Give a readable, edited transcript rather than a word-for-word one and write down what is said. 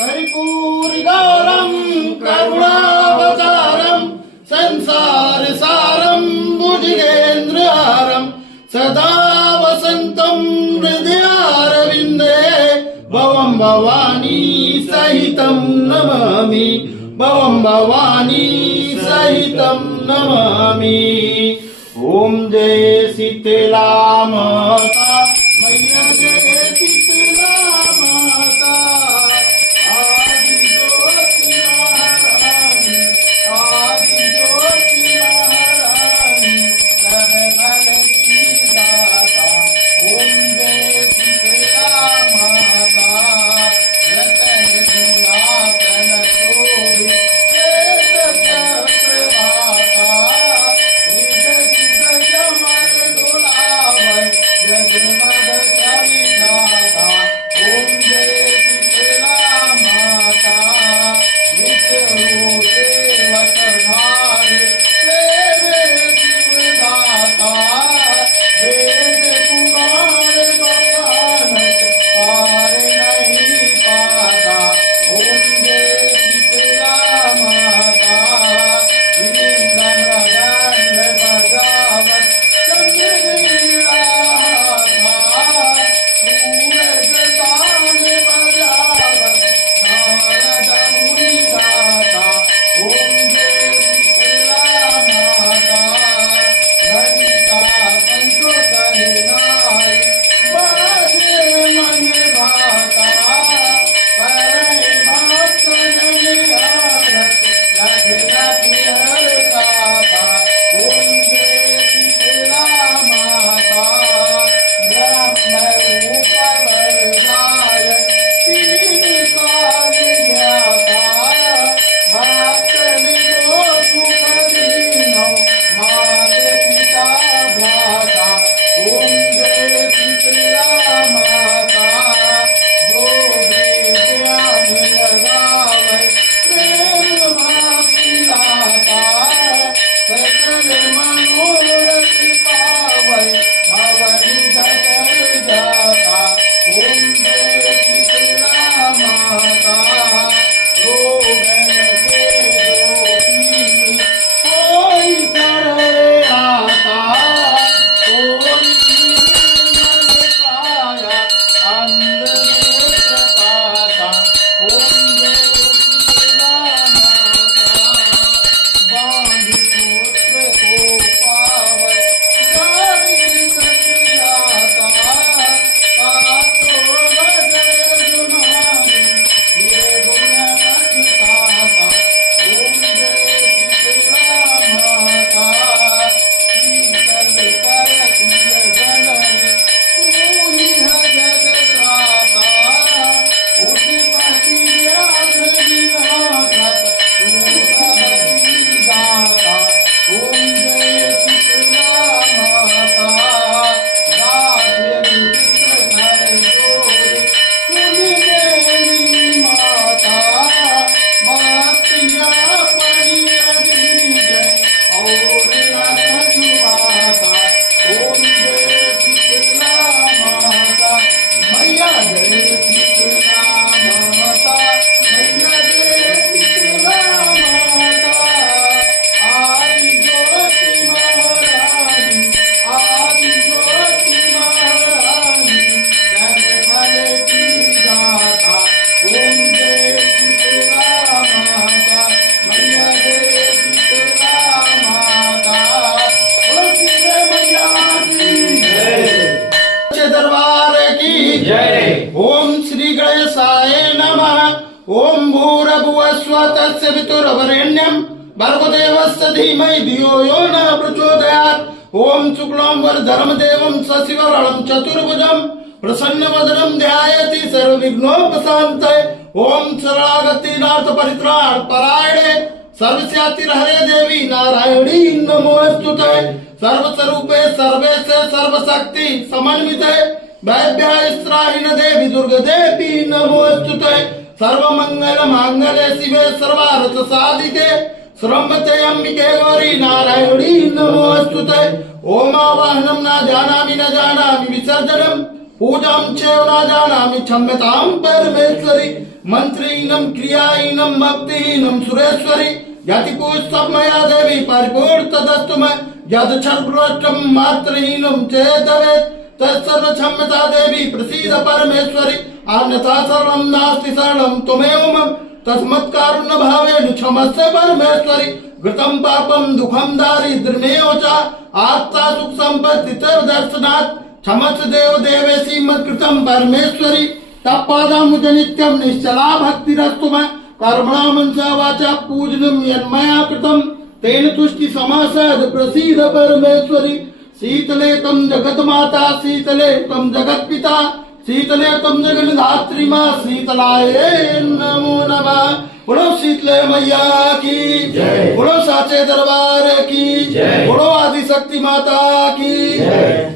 हरिपूरिगारं करुणावतारं संसारसारं भुजगेन्द्रहारं सदा वसन्तं हृदयारविन्दे भवं भवानी सहितं नमामि भवं भवानी सहितं नमामि। ओम जय शीतला माता मैया जय शीतला माता आदि ज्योति महारानी आदि ज्योति महारानी सर्वबल की दाता। ओम जय शीतला माता रतन सिंहासन शोभित श्वेत चक्रवाता जगमग डोलावै जगमग कविदाता। ओम जय शीतला माता विष्णु सेवक धारे सेवे जीवदाता वेद पुराण बखानत पार नहीं पाता। ओम जय शीतला माता इंद्र मृदंग बजावत चंद्रवीणा सूरज तान बजावत नारद मुनि गाता। ओम जय शीतला माता घंटा कंठ कहनाई बाजे मन भाता करे भक्त निहारत लगे लगे हर गाता। ओम जय शीतला माता ब्रह्म रूप वरदायक तीन काल ज्ञाता भक्त निको सुख दीनो माते पिता भ्राता। ओम जय शीतला माता जो ज्ञान लगावै प्रेम भक्ति लाता सकल मनोरथ पावै भवनि जटर जाता। ओम जय शीतला माता रोगन से जो पीड़ित कोई शरण आता कोई निर्मल काया अंध नेत्र पाता। ओम जय शीतला माता बांधी पुत्र को पावै जाति सखियाता सातो बदल जुनानी ये गुण कथिताता। ओम जय शीतला माता शीतल कर कुल जननी पूरी जगत त्राता उत्पत्ति व्याध विनाशक तू सबकी दाता। ओम जय शीतला माता गाढ़ विचित्र घर जोड़े सुनि देवी माता मातिया पड़ी अधीर और रथ जुबाता। ओम जय शीतला माता मैया जय शीतला माता मैया जय शीतला माता आदि ज्योति महारानी आदि ज्योति महारानी सर्वबल की दाता। ओम जय शीतला माता मैया जय शीतला माता। बोलो शीतला मैया की जय दरबार की जय। ओम श्री गणेशाय नमः। ओम भूर्भुवः स्वः तस्य वितुर्वरेण्यं भर्गो देवस्य धीमहि धियो यो नः प्रचोदयात्। ओम शुक्लां वरदं देवं शशिवर्णं चतुर्भुजं प्रसन्नवदनं ध्यायति सर्वविघ्नोपशान्तये। ओम शरणागति नाथ परित्राण परायणे सर्वस्यातिर्हरे देवी नारायणी नमोस्तुते सर्वस्वरूपे सर्वेशे सर्वशक्ति समन्विते वैभ्यास्त्राहिन देवी दुर्गदेवी नमोस्तुते सर्वमंगल मांगल्ये शिवे सर्वार्थ साधिके श्रम्भते अंबिके गौरी नारायणी नमोस्तुते। ओम आवाहनं न जानामि विसर्जनम् पूजां चैव न जानामि क्षम्यतां परमेश्वरि मन्त्रीणं क्रियाहीनं भक्तिहीनं सुरेश्वरि यतिपुस्तकं मया देवी परिपूर्णतदस्तु मे यत् छलभ्रष्टं मात्रहीनं चेदवेत् तत्सर्व क्षम्यता देवी प्रसीद परमेश्वरि अन्यथा सर्वं नास्ति शरणं त्वमेव मम तस्मत्कारुण्य भावेन क्षमस्व परमेश्वरि घृतं पापं दुःखं दारिद्र्यमेव च आत्ता सुख संपत्ति तव दर्शनात् क्षमस्व देव देवेशी मत्कृतं परमेश्वरि तत्पादां मुझे नित्यं निश्चला भक्तिरस्तु मे कर्मणा मनसा वाचा पूजनं यन्मया कृतं तेन तुष्टि समासद प्रसीद परमेश्वरि शीतले तम जगत माता शीतले तम जगत पिता शीतले तम जगन्धात्री माँ शीतलाय नमो नमः। बोलो शीतले मैया की जय, बोलो साचे दरबार की जय, बोलो आदि शक्ति माता की जय।